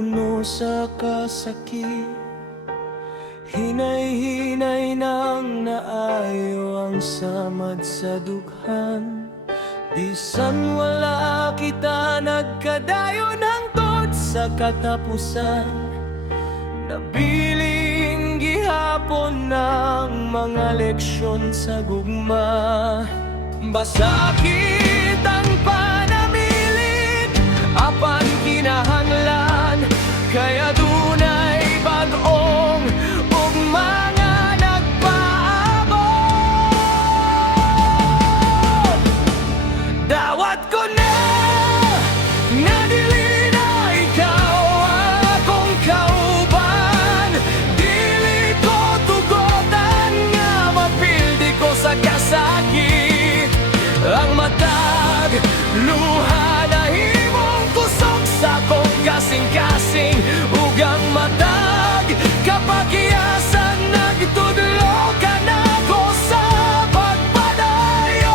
puno sa kasakit. Hinay-hinay nang naayo ang samad sa dughan. Bisan wala kita nagkadayon hangtod sa katapusan. Nabiling gihapon ng mga leksyon sa gugma. Basakit ang panamilit, apan kinahanglan, kaya dunay bag-ong ug mga nagpaabot. Dawat ko na nga dili na ikaw akong kauban. Dili ko tugotan nga mapildi ko sa kasakit. Ang matag luha na himong kusog sa kong kasing-kasing. Ug ang matag kapagyasan nagtudlo ka na ko sa pagpadayon.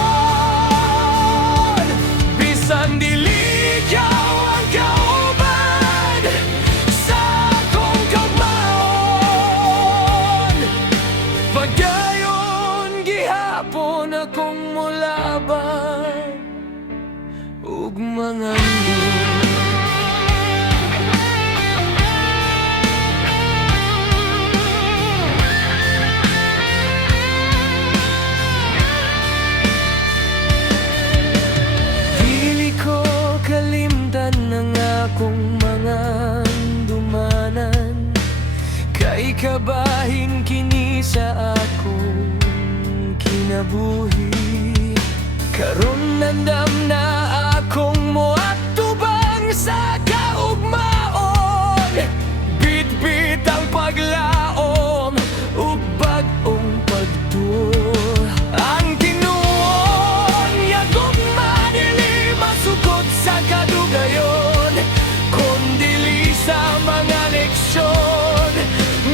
Bisan dili ikaw ang kauban sa akong kaugmaon. Pagdayon gihapon akong mulaban ug mga dili ko kalimtan ng akong mga dumanan. Kay kabahin kini sa akong kinabuhi. Karon nandam na akong moatubang sa kaugmaon. Bit-bit ang paglaom ug bag-ong pagtuo. Ang tinuon yagugma dili masugod sa kadugayon, kundili sa mga leksyon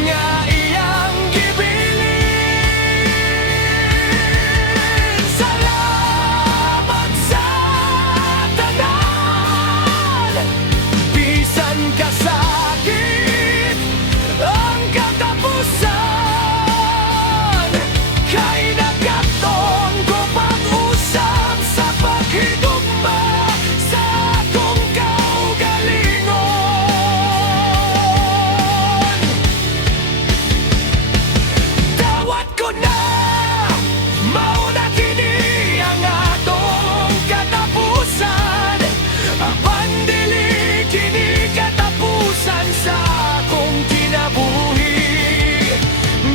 nga iyang gibilin. Salamat sa tanan, bisan kasakit ang katapusan. Kay nagkaton ko pag-usap sa paghigugma sa akong kaugalingon. Dawat ko na mauna kini ang atong katapusan. Apan dili kini katapusan sa akong kinabuhi.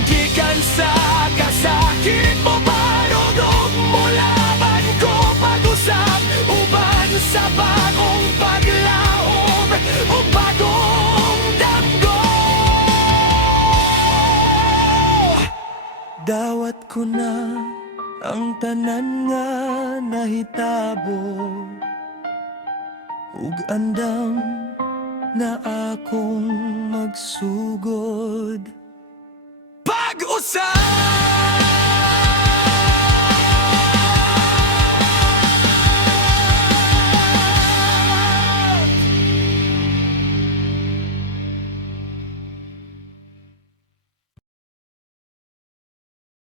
Gikan sa kasakit mo barog ug mulaban ko pag-usap uban sa bagong paglaom o bagong damgo. Dawat ko na ang tanan nga nahitabo ug andam na akong magsugod. Pag-usap